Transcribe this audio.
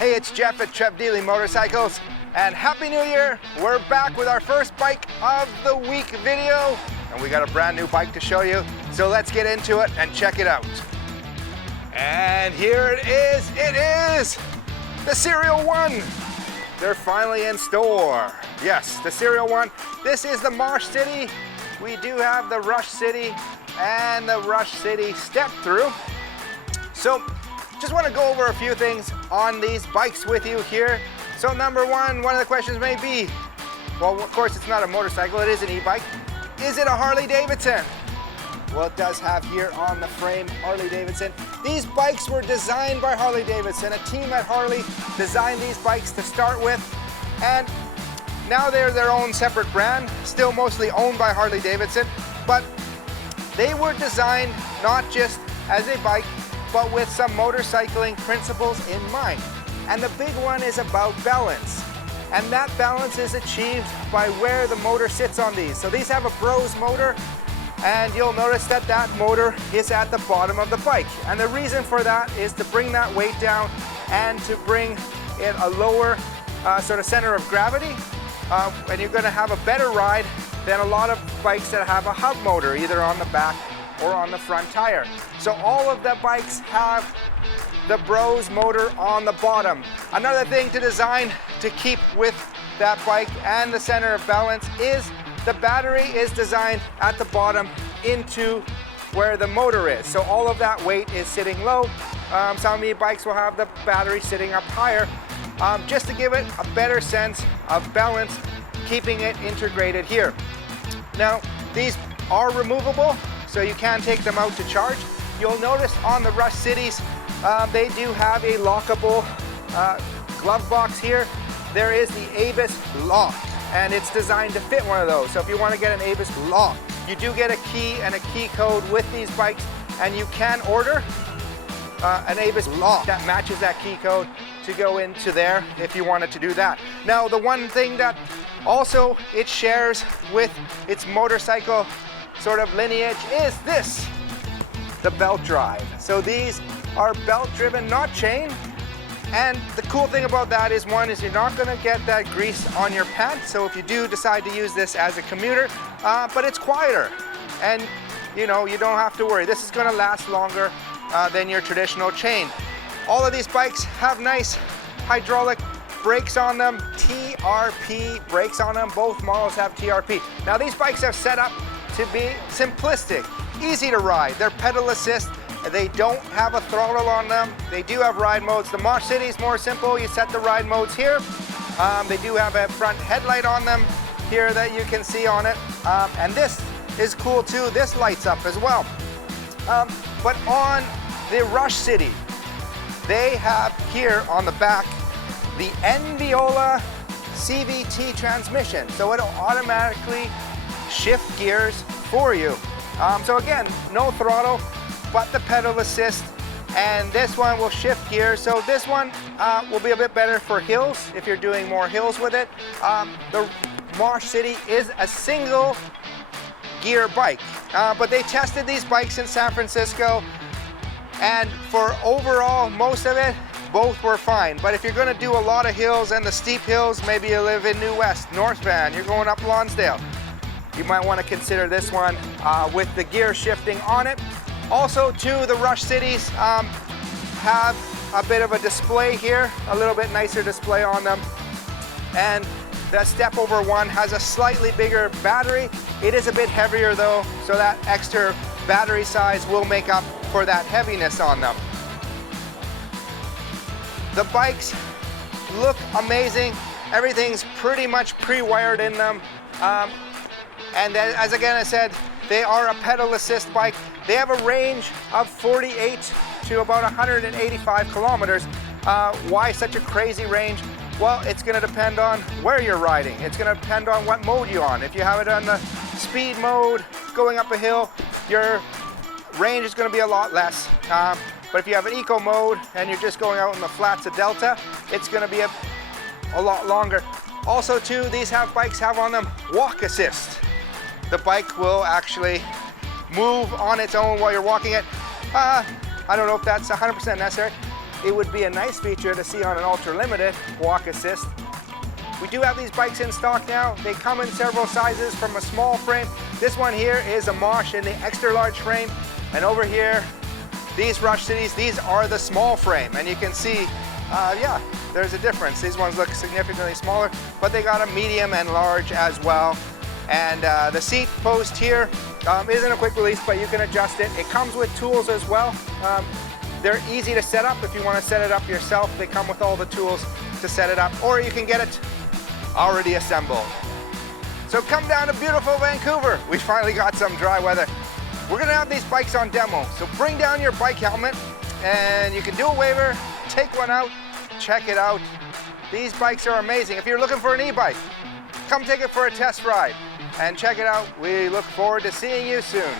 Hey, it's Jeff at Trev Deeley Motorcycles, and Happy New Year! We're back with our first bike of the week video, and we got a brand new bike to show you, so let's get into it and check it out. And here it is the Serial 1. They're finally in store. Yes, the Serial 1. This is the Mosh City. We do have the Rush City and the Rush City step through. So, just want to go over a few things on these bikes with you here. So number one of the questions may be, well, of course it's not a motorcycle, it is an e-bike. Is it a Harley-Davidson? Well, it does have here on the frame Harley-Davidson. These bikes were designed by Harley-Davidson. A team at Harley designed these bikes to start with, and now they're their own separate brand, still mostly owned by Harley-Davidson, but they were designed not just as a bike, but with some motorcycling principles in mind. And the big one is about balance. And that balance is achieved by where the motor sits on these. So these have a Bros motor, and you'll notice that that motor is at the bottom of the bike. And the reason for that is to bring that weight down and to bring it a lower sort of center of gravity. And you're gonna have a better ride than a lot of bikes that have a hub motor, either on the back or on the front tire. So all of the bikes have the Bros motor on the bottom. Another thing to design to keep with that bike and the center of balance is the battery is designed at the bottom into where the motor is. So all of that weight is sitting low. Some e-bikes will have the battery sitting up higher, just to give it a better sense of balance, keeping it integrated here. Now, these are removable, so you can take them out to charge. You'll notice on the Rush Cities, they do have a lockable glove box here. There is the eBicycle lock, and it's designed to fit one of those. So if you want to get an eBicycle lock, you do get a key and a key code with these bikes, and you can order an eBicycle lock that matches that key code to go into there if you wanted to do that. Now, the one thing that also it shares with its motorcycle sort of lineage is this, the belt drive. So these are belt driven, not chain. And the cool thing about that is, one is you're not gonna get that grease on your pants. So if you do decide to use this as a commuter, but it's quieter. And you know, you don't have to worry. This is gonna last longer than your traditional chain. All of these bikes have nice hydraulic brakes on them, TRP brakes on them. Both models have TRP. Now these bikes are set up to be simplistic, easy to ride. They're pedal assist. They don't have a throttle on them. They do have ride modes. The Mosh City is more simple. You set the ride modes here. They do have a front headlight on them here that you can see on it. And this is cool too. This lights up as well. But on the Rush City, they have here on the back the Enviola CVT transmission. So it'll automatically shift gears for you. So again, no throttle, but the pedal assist, and this one will shift gears. So this one will be a bit better for hills if you're doing more hills with it. The Mosh City is a single gear bike, but they tested these bikes in San Francisco, and for overall most of it, both were fine. But if you're gonna do a lot of hills and the steep hills, maybe you live in New West, North Van, you're going up Lonsdale, you might want to consider this one with the gear shifting on it. Also, too, the Rush Cities have a bit of a display here, a little bit nicer display on them. And the Step Over one has a slightly bigger battery. It is a bit heavier though, so that extra battery size will make up for that heaviness on them. The bikes look amazing. Everything's pretty much pre-wired in them. And then, as again I said, they are a pedal assist bike. They have a range of 48 to about 185 kilometers. Why such a crazy range? Well, it's gonna depend on where you're riding. It's gonna depend on what mode you're on. If you have it on the speed mode, going up a hill, your range is gonna be a lot less. But if you have an eco mode and you're just going out in the flats of Delta, it's gonna be a lot longer. Also too, these bikes have on them walk assist. The bike will actually move on its own while you're walking it. I don't know if that's 100% necessary. it would be a nice feature to see on an ultra limited walk assist. We do have these bikes in stock now. They come in several sizes from a small frame. This one here is a Mosh in the extra large frame. And over here, these Rush Cities, these are the small frame. And you can see, yeah, there's a difference. These ones look significantly smaller, but they got a medium and large as well. And the seat post here isn't a quick release, but you can adjust it. It comes with tools as well. They're easy to set up if you want to set it up yourself. They come with all the tools to set it up, or you can get it already assembled. So come down to beautiful Vancouver. We finally got some dry weather. We're gonna have these bikes on demo. So bring down your bike helmet and you can do a waiver, take one out, check it out. These bikes are amazing. If you're looking for an e-bike, come take it for a test ride and check it out. We look forward to seeing you soon.